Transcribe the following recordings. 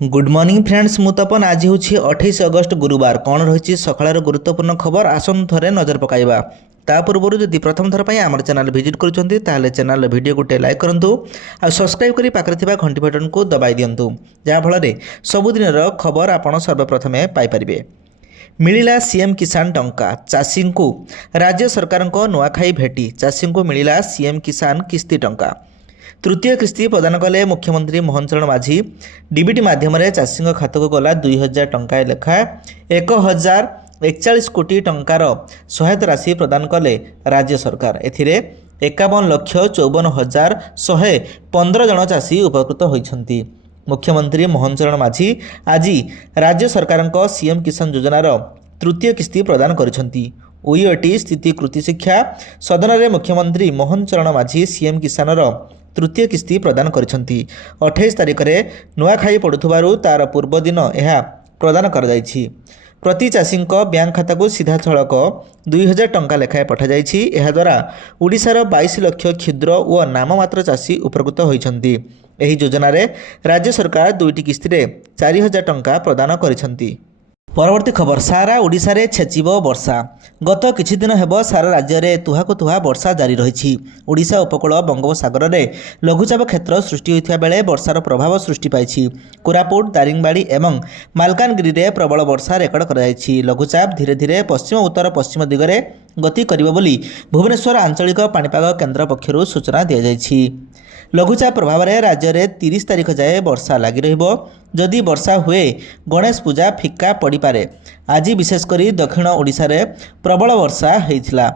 Good morning friends मु तपन आज हूँ 28 अगस्त गुरुवार कौन रही सकाळ गुरुत्वपूर्ण खबर आसन थे नजर पकाइबा ता पूर्व जदि प्रथम थर पर आम चैनल विजिट करुँच चैनल वीडियो गोटे लाइक करूँ और सब्सक्राइब कर पाखे घंटी बटन को दबाई दिंतु जहाँफल सबुदिन खबर आपड़ सर्वप्रथमे पाइपर मिलिला सीएम किसान टंका चाषी को राज्य सरकार नुआखाई भेटी चाषी को मिलिला सीएम किसान किस्ती टंका तृतीय किस्ती प्रदान कले मुख्यमंत्री मोहन चरण माझी डीबीटी माध्यम चाषी खात को गला 2000 टंका लेखा 1041 कोटी टंकार सहायता राशि प्रदान कले राज्य सरकार एथिरे 51,54,115 जन चाषी उपकृत होइछंती। मुख्यमंत्री मोहन चरण माझी आज राज्य सरकार सीएम किसान योजनार तृतीय किस्ती प्रदान करिसेंती। ओईओटी स्थिति कृति शिक्षा सदन में मुख्यमंत्री मोहन चरण माझी सीएम किसानर तृतीय किस्ती प्रदान करिसेंती। 28 तारिख में नुआखाई पड़ुथबारु तार पूर्व दिन यह प्रदान कर जाइछि। प्रति चाषी बैंक खाता को सीधा सड़क 2000 टंका लेखाएं पठा जाइछि। एहा द्वारा ओडिशार 22 लाख क्षुद्र और नाममात्र चाषी उपकृत होइछंती। एही योजना रे राज्य सरकार दुईटी किस्ती रे 4000 टंका प्रदान करिसेंती। परवर्ती खबर सारा ओडिशा रे छेचिब वर्षा गत किछि दिन हेब सारा राज्य में तुहाको तुहा वर्षा जारी रही। ओडिशा उपकूल बंगोपसागर में लघुचाप क्षेत्र सृष्टि होता बेले वर्षार प्रभाव सृष्टि पाई। कोरापुट दारिंगबाड़ी एवं मालकानगिरी में प्रबल वर्षा रेकर्ड कर लघुचाप धीरे धीरे पश्चिम उत्तर पश्चिम दिगरे गति करिबो बोली भुवनेश्वर आंचलिक पाणीपाग केन्द्र पक्षरु सूचना दी जाइछि। लघुचाप प्रभाव में राज्य में 30 तारिख जाए वर्षा लगी रहिबो। जदि वर्षा हुए गणेश पूजा फिका पड़ पारे। आज विशेषकर दक्षिण ओडिशा रे प्रबल वर्षा होइथिला।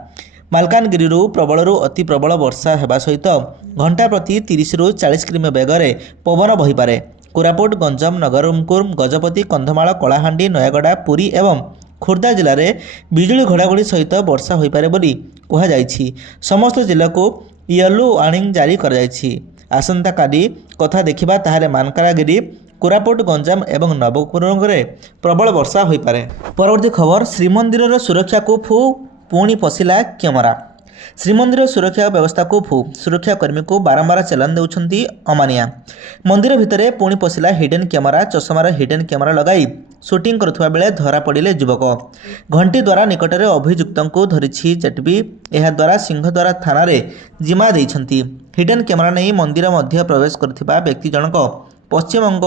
मालकानगिरी प्रबलरू अति प्रबल वर्षा हेबा सहित घंटा प्रति 30 ରୁ 40 किमी बेगरे पवन बही पारे। कोरापुट गंजम नगरपुर गजपति कंधमाल कलाहांडी नयागड़ा पुरी एवं खोर्धा जिले में बिजुली घड़ाघड़ी सहित वर्षा हो पारे बोली कहा जाइछि। समस्त जिला को येलो वार्निंग जारी कर जाइछि। आसंता काली कथा देखिबा ताहाले मानकानगिरी कोरापुट गंजाम एवं नवरंगपुर प्रबल वर्षा हो पारे। परवर्ती खबर श्रीमंदिर सुरक्षा को पुणी पशिला कैमरा। श्रीमंदिर सुरक्षा व्यवस्था को सुरक्षाकर्मी को बारंबार चैलेंज देउछंती अमानिया। मंदिर भितर पुणी पशिला हिडन कैमरा चषमार हिडन कैमरा लगाई शूटिंग करुवा बेले धरा पड़े युवक। घंटी द्वारा निकट में अभियुक्त को धरिछि जेटबी यह द्वारा सिंहद्वारा थाना रे जिमा देइछंती। हिडन कैमरा नहीं मंदिर मध्य प्रवेश करथिबा व्यक्ति जनक पश्चिमबंग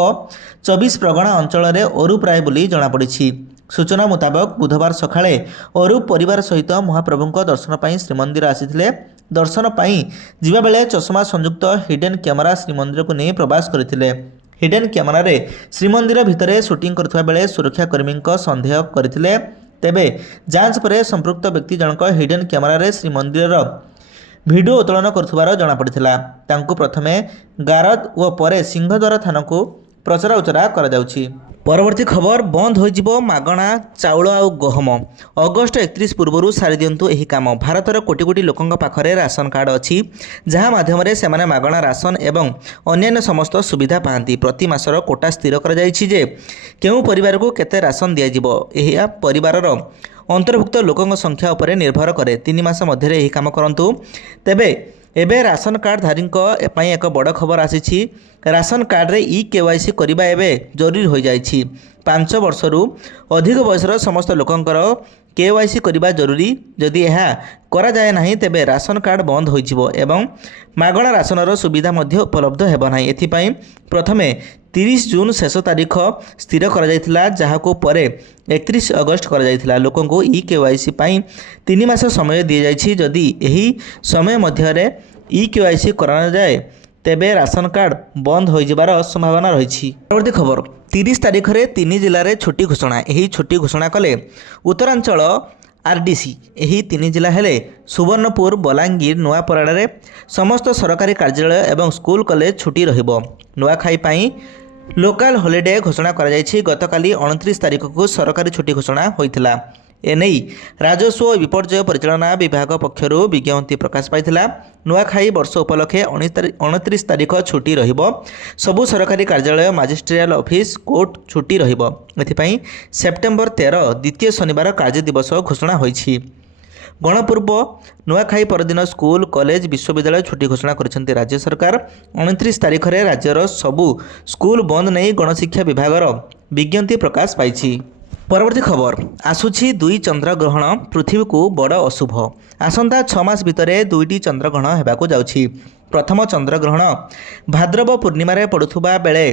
24 परगना अंचल में अरूप्राय बोली जनापड़ी। सूचना मुताबक बुधवार सकाळे अरूप परिवार सहित महाप्रभु दर्शन पर श्रीमंदिर आसीथिले। दर्शन पर जीवा बेले चषमा संयुक्त हिडन कैमरा श्रीमंदिर को नहीं प्रवास करथिले। हिडन कैमरा रे श्रीमंदिर भितर शूटिंग करथिबा बेले सुरक्षाकर्मी संदेह करथिले। तेबे जांच पर संपृक्त व्यक्ति जनक हिडन कैमरा रे श्रीमंदिर भिडियो उत्तोलन करुथिबार जनापड़िथिला। तांकु प्रथमे गारद व परे सिंहद्वार थाना को प्रचार उचरा करा जाउछि। परवर्ती खबर बंद हो मागणा चाउल आ गहम अगस्ट 31 पूर्व सारी दिंतु यही काम। भारतर कोटी कोटी लोकों पाखरे राशन कार्ड अच्छी जहाँ माध्यम से माने मागणा राशन एवं अन्यान्य समस्त सुविधा पाती। प्रति मासर कोटा स्थिर कर जाइछि जे केउ परिवार को केते राशन दियाजिबो। एही परिवारर अंतर्भुक्त लोकों संख्या उपर निर्भर करे। 3 मास मध्य यही काम करंतु। तेबे एबे राशन कार्ड धारी एक बड़ खबर आसी। राशन कार्ड रे ई-केवाईसी करवा एबे जरूरी हो जाइछि। 5 वर्षरू अधिक बयसर समस्त लोकंकर केवाईसी करवा जरूरी। जदि यह करा जाए नहीं तेबे राशन कार्ड बंद हो एवं मागणा राशनर सुविधा मध्य उपलब्ध हेब नाही। एथिपाई प्रथमे 30 जून शेष तारीख स्थिर करा जायतिला जहाको परे 31 अगस्त करा जायतिला। लोकों को ई-केवाईसी पाई 3 मास समय दि जाइछि। जदि यही समय मध्य ई-केवाईसी करा जाए तेबे राशन कार्ड बंद हो जिबार संभावना रही। परवर्ती खबर 30 तारिख में 3 जिले में छुट्टी घोषणा। यही छुट्टी घोषणा कले उत्तरांचल आरडीसी। यही 3 जिला हेले सुवर्णपुर बलांगीर नुआपराड़ा रे समस्त सरकारी कार्यालय एवं स्कूल कॉलेज छुट्टी रहिबो। नुआखाई पाई लोकल हॉलिडे घोषणा करा जायछि। गतकाली 29 तारिख को सरकारी छुट्टी घोषणा होइथिला। एनेई राजस्व और विपर्यय परिचालना विभाग पक्षर विज्ञप्ति प्रकाश पाइथिला। नुआखाई वर्ष उपलक्षे 29 तारिख छुट्टी रहिबो। सबु सरकारी कार्यालय मजिस्ट्रियल ऑफिस कोर्ट छुट्टी रहिबो। एथिपाई सेप्टेम्बर 13 द्वितीय शनिवार कार्य दिवस घोषणा होइछि। गणपूर्व नुआखाई परदिन स्कूल कॉलेज विश्वविद्यालय छुट्टी घोषणा कर राज्य सरकार 29 तारिख में राज्यर सबू स्कूल बंद नहीं गणशिक्षा विभागर विज्ञप्ति प्रकाश पाई। परवर्ती खबर आसुछि 2 चंद्रग्रहण पृथ्वी को बड़ अशुभ। आसंता 6 मास भितर 2टी चंद्रग्रहण हेबाकु जाउछि। प्रथम चंद्रग्रहण भाद्रव पूर्णिमा रे पड़ुथुबा बेले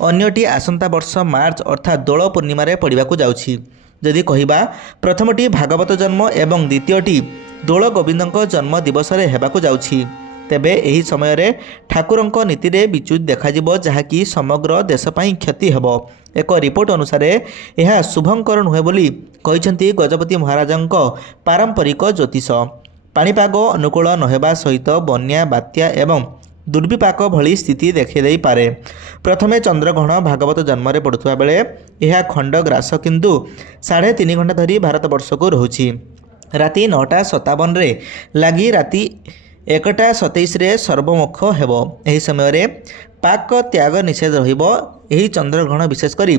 अन्यटी आसंता वर्ष मार्च अर्थात दोल पूर्णिमा रे पड़िबाकु जाउछि। जदि कहिबा प्रथमटी भागवत जन्म एवं द्वितीयटी दोल गोविंदଙ୍କ जन्म दिवस रे हेबाकु जाउछि। तेबे एही समय रे ठाकुरଙ୍କ नीति रे विच्युत देखाजिबो जहाँकि समग्र देश पई क्षति हेबो। एक रिपोर्ट अनुसार यह शुभंकर नुहे बोली कहिसेंती गजपति महाराजଙ୍କ पारंपरिक ज्योतिष। पाणीपाग अनुकूल नहेबा सहित बन्या बात्या एवं दुर्विपाक भली स्थिति देखै पारे। प्रथमे चंद्रग्रहण भागवत जन्म रे पड़ुवा बेले यह खंड ग्रास किंतु 3.5 घंटा धरी भारतवर्ष को रहुछि। राति 9:57 रे लगी राति 1:27 रे सर्वमुख हेबो। एही समय रे पाक त्याग निषेध रहिबो। एही चंद्रग्रहण विशेषकर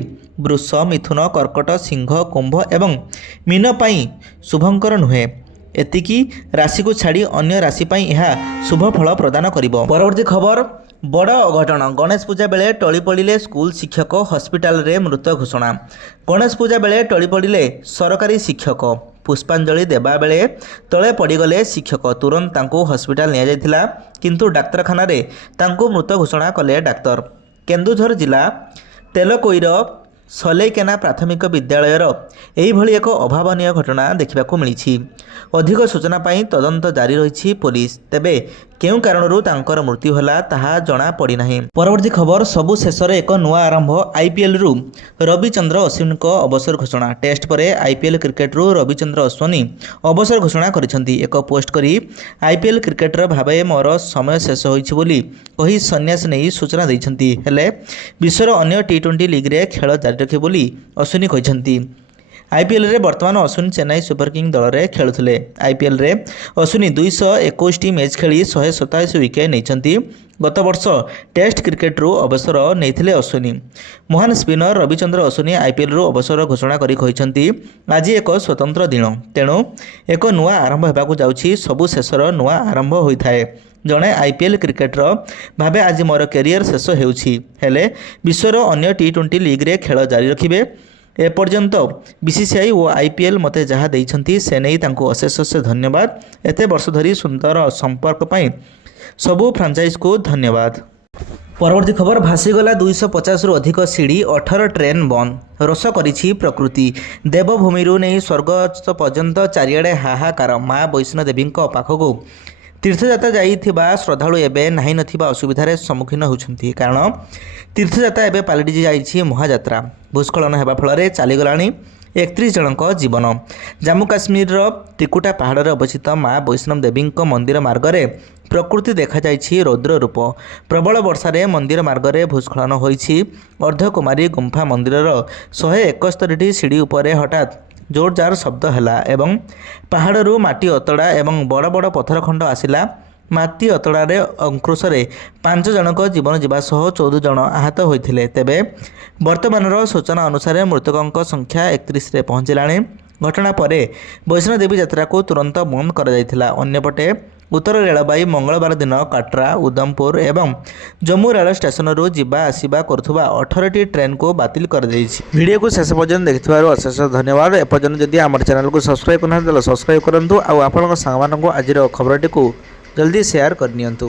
वृष मिथुन कर्कट सिंह कुंभ एवं मीन पाई शुभंकर नुहे। एतिकी राशि को छाड़ी अन्य राशि पाई यह शुभ फल प्रदान करिबो। परवर्ती खबर बड़ अघटन गणेश पूजा बेले टली पड़िले स्कूल शिक्षक हॉस्पिटल रे मृत घोषणा। गणेश पूजा बेले टली पड़िले सरकारी शिक्षक पुष्पांजलि देबा बेले तले पड़गले शिक्षक। तुरंत तांको हॉस्पिटल निया जायथिला किंतु डाक्तरखाना रे तांको मृत घोषणा कले डाक्तर। केन्दुझर जिला तेलकोईर सलेकेना प्राथमिक विद्यालयर एही एक अभावनीय घटना देखा मिली। अधिक सूचना पाई तदंत जारी रही पुलिस। तेबे केउ कारणरू तांकर मृत्यु होला ताहा जना पड़ी नाही। परवर्ती खबर सबु शेष एक नुआ आरंभ आईपीएल रु रविचंद्र अश्विन को अवसर घोषणा। टेस्ट पर आईपीएल क्रिकेट रु रविचंद्र अश्विन अवसर घोषणा करिसेंती। एक पोस्ट करी आईपीएल क्रिकेटर भावे मोर समय शेष होइछि बोली कही सन्यास नहीं सूचना दैछंती। हेले विश्वर अन्य टी20 लीग रे खेल जारी रखे बोली अश्विन कहिसेंती। आईपीएल रे वर्तमान अश्विन चेन्नई सुपर किंग दल रे खेलुथिले। आईपीएल रे अश्विन 221 मैच खेली 127 विकेट नेइछंती। गत वर्ष टेस्ट क्रिकेट रु अवसर नेइथिले अश्विन। महान स्पिनर रविचंद्र अश्विन आईपीएल रु अवसर घोषणा करी कहिसेंती आज एक स्वतंत्र दिन, तेणु एक नुआ आरंभ हेबाकू जाउछि। सबु शेषर नुआ आरंभ होइथाए। जड़े आईपीएल क्रिकेटर भावे आज मोर कैरियर शेष हेउछि। हेले विश्वर अन्य टी20 लीग रे खेल जारी रखिबे। एपर्यंत बीसीसीआई और आईपीएल मते जहाँ देइछंती से नहीं तांको अशेष से धन्यवाद। एते वर्ष धरी सुंदर संपर्क पाई सबू फ्रांचाइज को धन्यवाद। परवर्ती खबर भासीगला 250 रु अधिक सीढ़ी 18 ट्रेन बंद। रोष करिछि प्रकृति। देवभूमि नहीं स्वर्ग पर्यंत चारिआडे हाहाकार। माँ वैष्णो देवी पाखक तीर्थयात्रा जाइथिबा श्रद्धालु एबे नाही नथिबा असुविधार सम्मुखीन होउछंती। कारण तीर्थयात्रा एबे पालटि जाइछि महायात्रा। भूस्खलन हेबा फल चलीगलाणी 31 जनक जीवन। जम्मू काश्मीर त्रिकुटा पहाड़ अवस्थित माँ वैष्णो देवी मंदिर मार्ग में प्रकृति देखा जाइछि रौद्र रूप। प्रबल वर्षारे मंदिर मार्ग में भूस्खलन होइछि। अर्धकुमारी गुंफा मंदिर 171 सीढ़ी उपरे हठात जोरजार शब्द हैला एवं पहाड़रू माटी अतड़ा एवं बड़ बड़ पत्थर खंड आसिला। माटी अतड़ारे अंकुशरे 5 जनक जीवन जीवा सह 14 जन आहत होइथिले। तेबे वर्तमानर सूचना अनुसार मृतकों संख्या 31 रे पहुंचलाणी। घटना पर वैष्णो देवी यात्रा को तुरंत बंद कर जाइथिला। अन्यपटे उत्तर रेलबाई मंगलवार दिन काट्रा उधमपुर एवं जम्मू रेल स्टेशन रु जिबा आसिबा करुवा 18टी ट्रेन को बातिल कर देइछि। वीडियो को शेष पर्यंत देखिथिबारु अशेष धन्यवाद। एपर्यंत जदि आम चैनल को सब्सक्राइब करना सब्सक्राइब करंतु। आ आपन सांग मानक आज खबरटी को जल्दी शेयर करनियंतु।